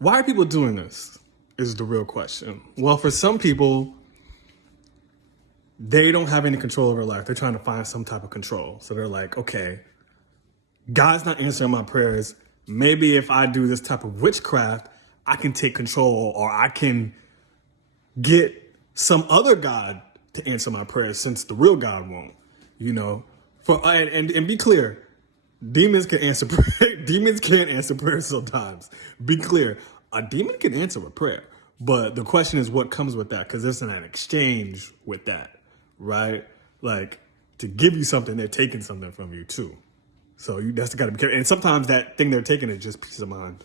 Why are people doing this is the real question. Well, for some people, they don't have any control over life. They're trying to find some type of control. So they're like, okay, God's not answering my prayers. Maybe if I do this type of witchcraft, I can take control, or I can get some other God to answer my prayers since the real God won't, you know. And be clear, demons can answer demons can't answer prayers sometimes. Be clear, a demon can answer a prayer, but the question is what comes with that, because there's an exchange with that, right? Like, to give you something, they're taking something from you too. So that's got to be careful. And sometimes that thing they're taking is just peace of mind,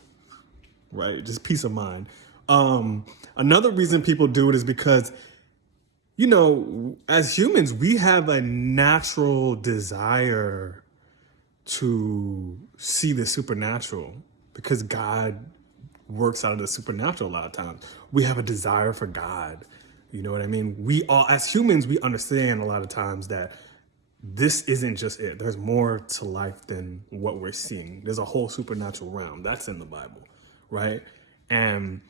right? Just peace of mind. Another reason people do it is because, you know, as humans, we have a natural desire to see the supernatural because God works out of the supernatural a lot of times. We have a desire for God. You know what I mean? We all, as humans, we understand a lot of times that this isn't just it. There's more to life than what we're seeing. There's a whole supernatural realm that's in the Bible, right? And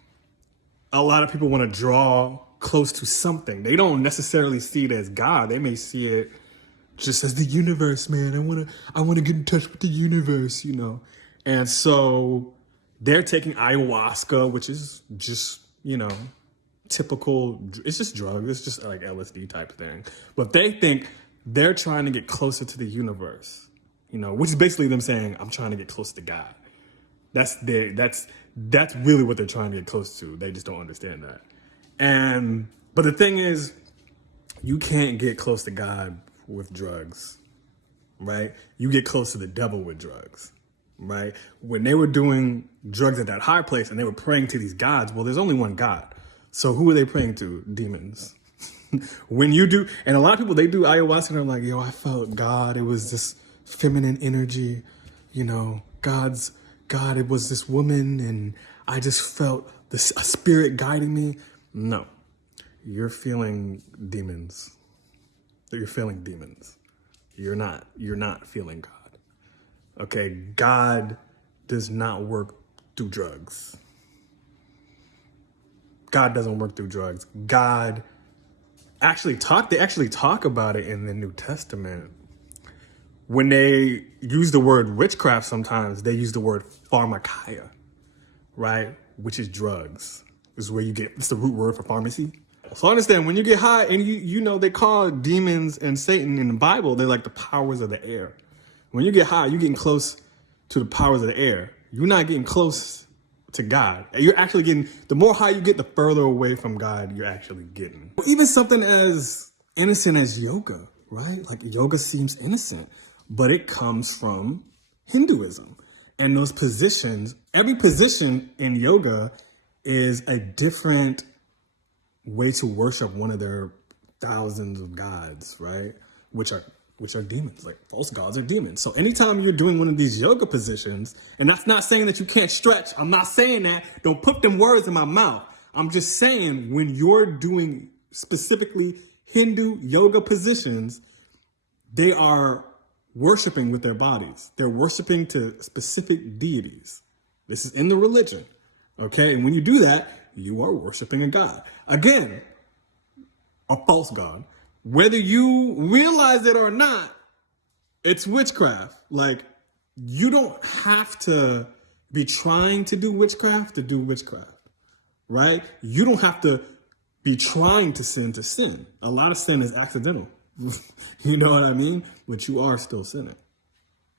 a lot of people want to draw close to something. They don't necessarily see it as God. They may see it just as the universe, man. I want to get in touch with the universe, you know. And so they're taking ayahuasca, which is just, you know, typical. It's just drugs. It's just like LSD type thing. But they think they're trying to get closer to the universe, you know, which is basically them saying, I'm trying to get close to God. That's really what they're trying to get close to. They just don't understand that. But the thing is, you can't get close to God with drugs, right? You get close to the devil with drugs, right? When they were doing drugs at that high place and they were praying to these gods, well, there's only one God. So who are they praying to? Demons. When you do, and a lot of people, they do ayahuasca and they're like, yo, I felt God. It was this feminine energy, you know, God, it was this woman and I just felt a spirit guiding me. No, you're feeling demons. You're feeling demons. You're not feeling God. Okay, God does not work through drugs. God doesn't work through drugs. God they actually talk about it in the New Testament. When they use the word witchcraft, sometimes they use the word pharmakia, right? Which is drugs. This is where it's the root word for pharmacy. So understand, when you get high, and you know, they call demons and Satan in the Bible, they're like the powers of the air. When you get high, you're getting close to the powers of the air. You're not getting close to God. You're actually getting, the more high you get, the further away from God you're actually getting. Even something as innocent as yoga, right? Like yoga seems innocent, but it comes from Hinduism. And those positions, every position in yoga is a different way to worship one of their thousands of gods, right? Which are demons. Like, false gods are demons. So anytime you're doing one of these yoga positions, and that's not saying that you can't stretch. I'm not saying that. Don't put them words in my mouth. I'm just saying, when you're doing specifically Hindu yoga positions, they are worshiping with their bodies. They're worshiping to specific deities. This is in the religion, okay? And when you do that, you are worshiping a god. Again, a false god. Whether you realize it or not, it's witchcraft. Like, you don't have to be trying to do witchcraft, right? You don't have to be trying to sin. A lot of sin is accidental. You know what I mean? But you are still sinning,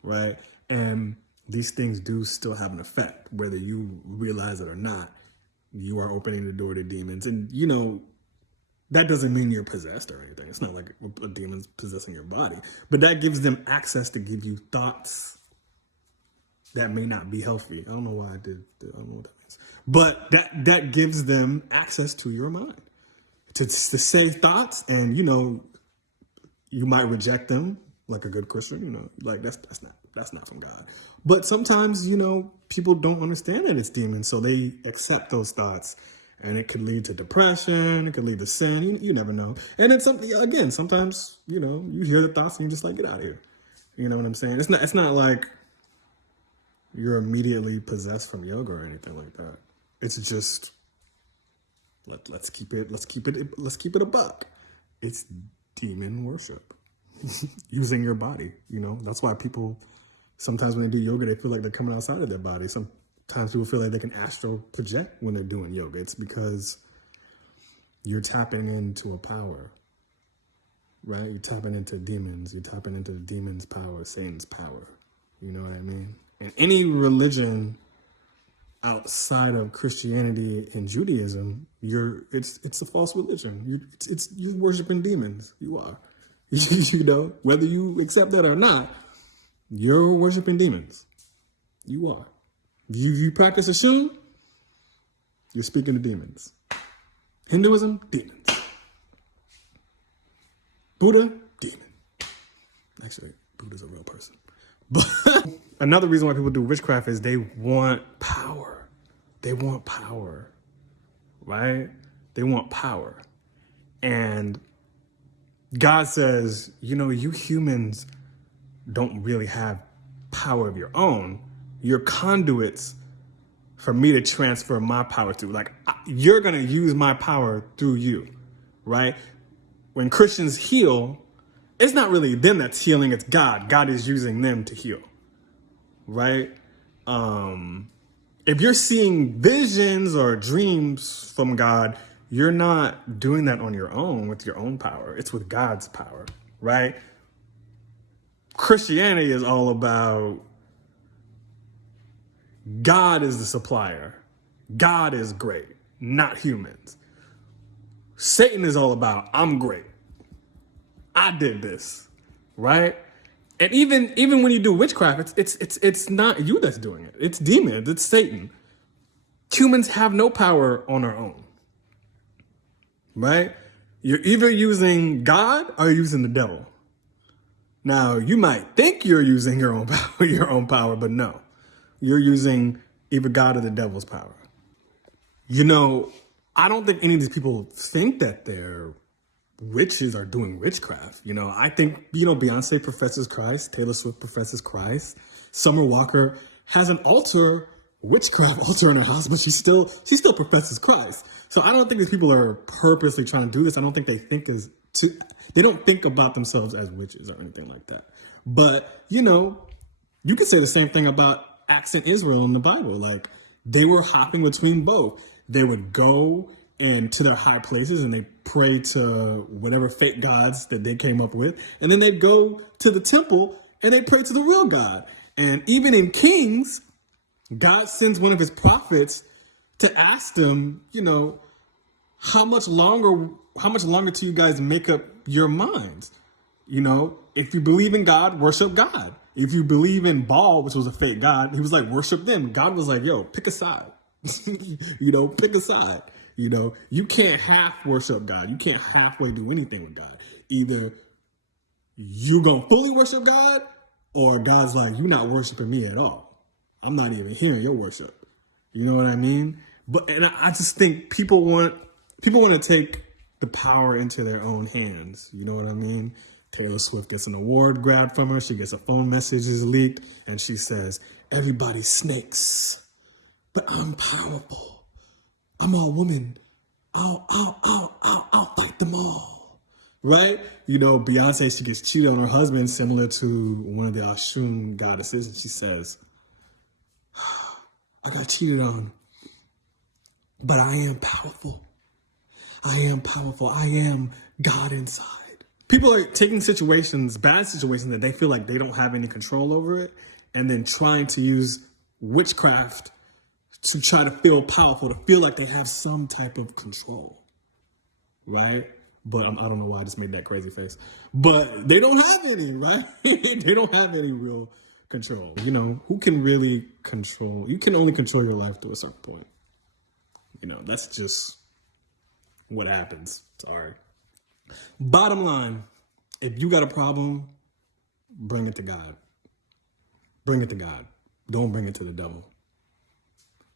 right? And these things do still have an effect, whether you realize it or not. You are opening the door to demons. And, you know, that doesn't mean you're possessed or anything. It's not like a demon's possessing your body. But that gives them access to give you thoughts that may not be healthy. I don't know why I don't know what that means. But that gives them access to your mind. To say thoughts, and, you know, you might reject them like a good Christian, you know, like that's not from God. But sometimes, you know, people don't understand that it's demons, so they accept those thoughts, and it could lead to depression. It could lead to sin. You never know. And then sometimes, you know, you hear the thoughts and you're just like, get out of here. You know what I'm saying? It's not like you're immediately possessed from yoga or anything like that. It's just let's keep it a buck. It's demon worship. Using your body, That's why people sometimes when they do yoga, they feel like they're coming outside of their body. Sometimes people feel like they can astral project when they're doing yoga. It's because you're tapping into a power, right? You're tapping into demons. You're tapping into the demon's power, Satan's power. You know what I mean? And any religion outside of Christianity and Judaism, it's a false religion. You're worshiping demons. You are. Whether you accept that or not, you're worshiping demons. You are. You practice Ashun, you're speaking to demons. Hinduism, demons. Buddha, demon. Actually, Buddha's a real person. But another reason why people do witchcraft is they want power. They want power, right? They want power. And God says, you humans don't really have power of your own. You're conduits for me to transfer my power to. Like, you're going to use my power through you, right? When Christians heal, it's not really them that's healing, it's God. God is using them to heal, right? If you're seeing visions or dreams from God, you're not doing that on your own with your own power. It's with God's power, right? Christianity is all about God is the supplier. God is great, not humans. Satan is all about I'm great. I did this, right? And even when you do witchcraft, it's not you that's doing it. It's demons. It's Satan. Humans have no power on our own. Right? You're either using God or you're using the devil. Now, you might think you're using your own power, but no. You're using either God or the devil's power. I don't think any of these people think that they're witches are doing witchcraft. I think, Beyonce professes Christ, Taylor Swift professes Christ, Summer Walker has an witchcraft altar in her house, but she still professes Christ. So I don't think these people are purposely trying to do this. I don't think they they don't think about themselves as witches or anything like that. But, you could say the same thing about acts in Israel in the Bible. Like, they were hopping between both. They would go to their high places and they pray to whatever fake gods that they came up with. And then they'd go to the temple and they pray to the real God. And even in Kings, God sends one of his prophets to ask them, how much longer till you guys make up your minds? If you believe in God, worship God. If you believe in Baal, which was a fake god, he was like, worship them. God was like, yo, pick a side. Pick a side. You can't half worship God. You can't halfway do anything with God. Either you gonna fully worship God, or God's like, you're not worshiping me at all. I'm not even hearing your worship. You know what I mean? And I just think people want to take the power into their own hands. You know what I mean? Taylor Swift gets an award grabbed from her. She gets a phone message is leaked, and she says, "Everybody's snakes, but I'm powerful. I'm all woman. I'll fight them all." Right? Beyonce, she gets cheated on her husband, similar to one of the Ashun goddesses, and she says, "I got cheated on, but I am powerful. I am powerful. I am God inside." People are taking bad situations that they feel like they don't have any control over it, and then trying to use witchcraft to try to feel powerful, to feel like they have some type of control, right? But I don't know why I just made that crazy face. But they don't have any, right? They don't have any real control. Who can really control? You can only control your life to a certain point. That's just what happens. Sorry. Bottom line, if you got a problem, bring it to God. Bring it to God. Don't bring it to the devil.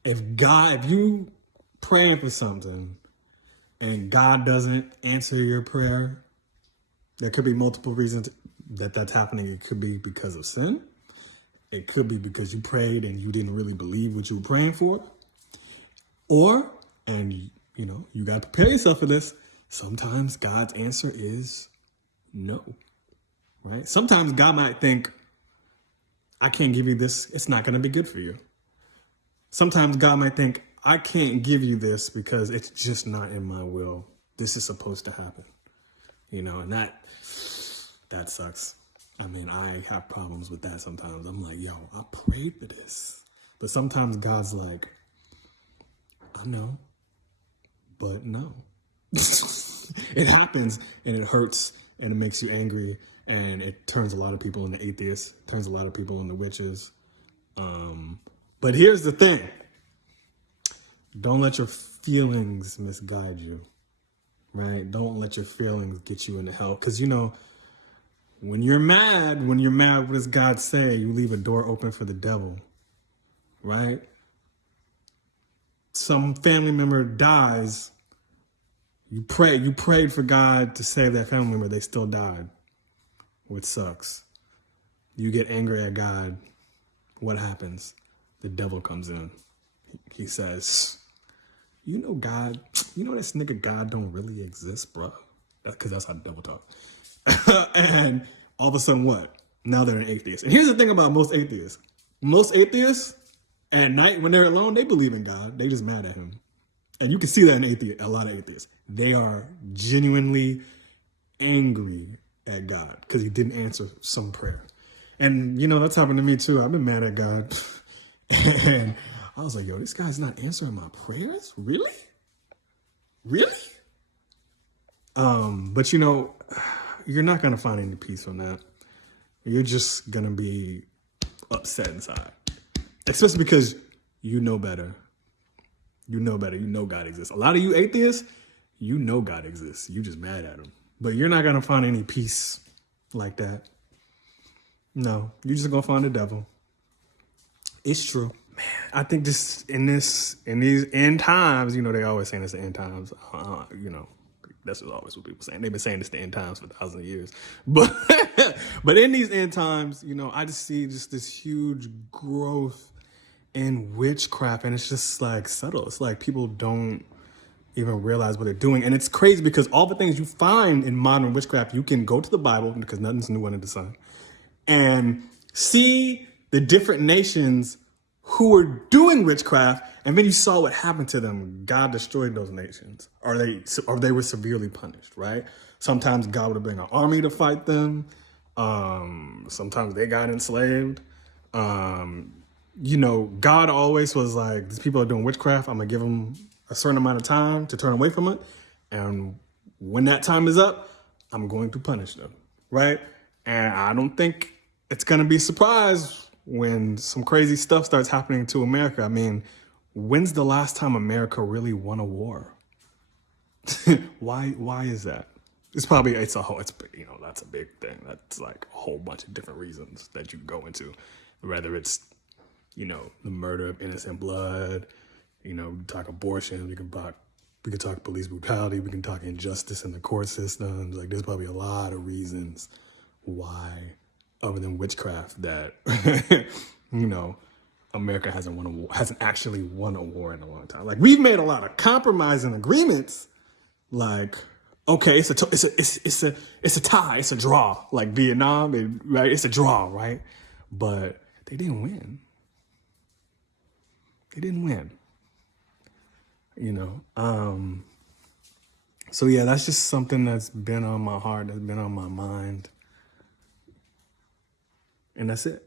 If you praying for something and God doesn't answer your prayer, there could be multiple reasons that's happening. It could be because of sin. It could be because you prayed and you didn't really believe what you were praying for. Or, and you know, you got to prepare yourself for this. Sometimes God's answer is no, right? Sometimes God might think, I can't give you this. It's not going to be good for you. Sometimes God might think, I can't give you this because it's just not in my will. This is supposed to happen, you know, and that sucks. I mean, I have problems with that sometimes. I'm like, yo, I prayed for this. But sometimes God's like, I know, but no. It happens and it hurts and it makes you angry and it turns a lot of people into atheists, turns a lot of people into witches. But here's the thing. Don't let your feelings misguide you, right? Don't let your feelings get you into hell. Because, you know, when you're mad, what does God say? You leave a door open for the devil, right? Some family member dies. You prayed for God to save that family member. They still died, which sucks. You get angry at God. What happens? The devil comes in. He says, you know God, you know this nigga God don't really exist, bro. That's because that's how the devil talk. And all of a sudden, what? Now they're an atheist. And here's the thing about most atheists. Most atheists, at night when they're alone, they believe in God. They just mad at him. And you can see that in a lot of atheists. They are genuinely angry at God because he didn't answer some prayer. And, you know, that's happened to me too. I've been mad at God. And I was like, yo, this guy's not answering my prayers? Really? Really? But, you know, you're not going to find any peace from that. You're just going to be upset inside. Especially because you know better. You know better. You know God exists. A lot of you atheists, you know God exists. You just mad at him. But you're not going to find any peace like that. No, you're just going to find the devil. It's true. Man, I think just in these end times, you know, they always saying it's the end times. You know, that's always what people saying. They've been saying it's the end times for thousands of years. But but in these end times, you know, I just see just this huge growth in witchcraft, and it's just like subtle. It's like people don't even realize what they're doing. And it's crazy because all the things you find in modern witchcraft, you can go to the Bible because nothing's new under the sun and see the different nations who were doing witchcraft, and then you saw what happened to them. God destroyed those nations, or they were severely punished, right? Sometimes God would have bring an army to fight them. Sometimes they got enslaved. You know, God always was like, these people are doing witchcraft. I'm gonna give them a certain amount of time to turn away from it. And when that time is up, I'm going to punish them, right? And I don't think it's gonna be a surprise when some crazy stuff starts happening to America. I mean, when's the last time America really won a war? Why is that? It's you know, that's a big thing. That's like a whole bunch of different reasons that you can go into, whether it's, you know, the murder of innocent blood, you know, we can talk abortion, we can talk police brutality, we can talk injustice in the court systems. Like, there's probably a lot of reasons why, other than witchcraft, that you know, America hasn't actually won a war in a long time. Like, we've made a lot of compromise and agreements. Like, okay, it's a tie, it's a draw. Like Vietnam, right? It's a draw, right? But they didn't win. They didn't win. You know. So yeah, that's just something that's been on my heart, that's been on my mind. And that's it.